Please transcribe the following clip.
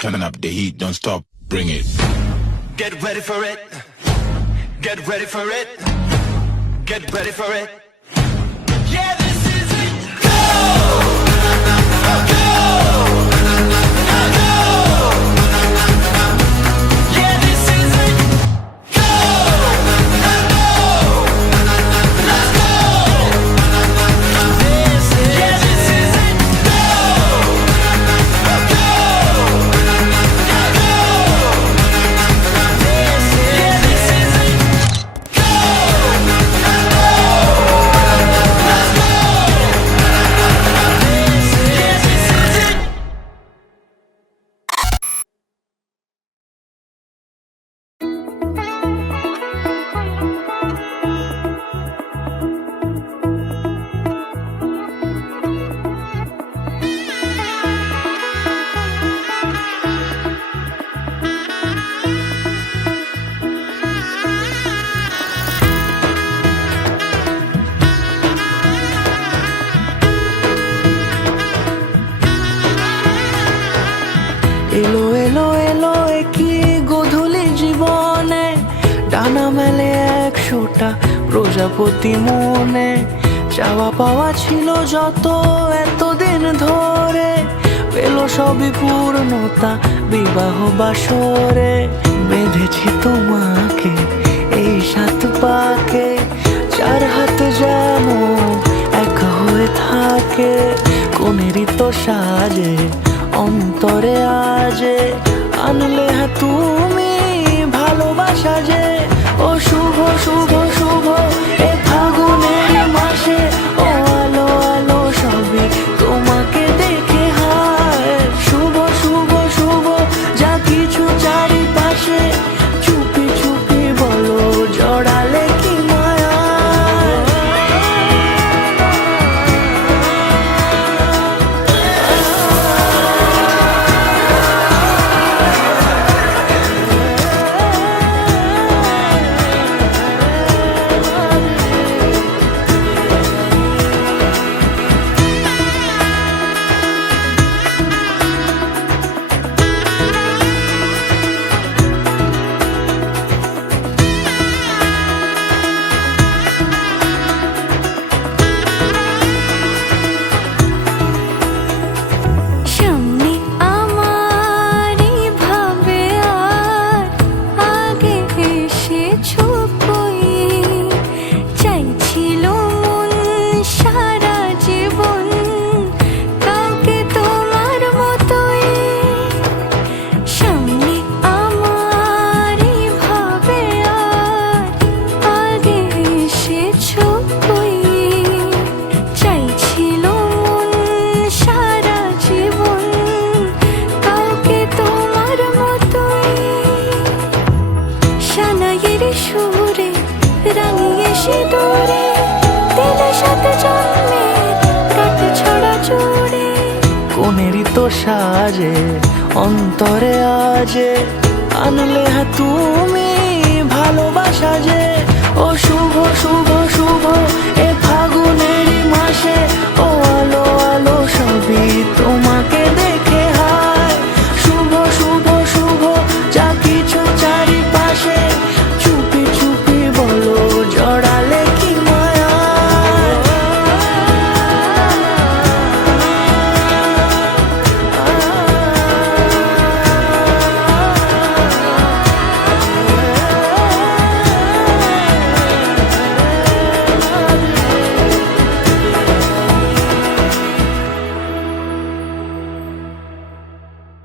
Turning up the heat, don't stop, bring it. Get ready for it. Get ready for it. Get ready for it. Yeah, this is it. Go! Go! Go! Yeah, this is it. Go! Let's go! Yeah, this is it. Go! Go! এলো এলো এলো কি গোধূলি জীবনে ডানা মেলে 100টা প্রজাপতি মনে চাওয়া পাওয়া ছিল যত এতদিন ধরে পেল সবই পূর্ণতা বিবাহ বাসরে বেঁধেছি তোমাকে এই 7 পাকে 4 হাত যেন এক হয়ে থাকে কোনেরই তো সাজে অন্তরে আজে আনলে তুমি ভালোবাসা যে ও শুভ শুভ শুভ এ ফাগুনের মাসে ও আলো আলো সবই তোমাকে দেখে হায় শুভ শুভ শুভ যা কিছু চারিপাশে চুপি চুপি বলো জড়ালে কি মায়া কোনেরই তো সাজে অন্তরে আজে আনলে তুমি ভালোবাসা যে ও শুভ শুভ শুভ এ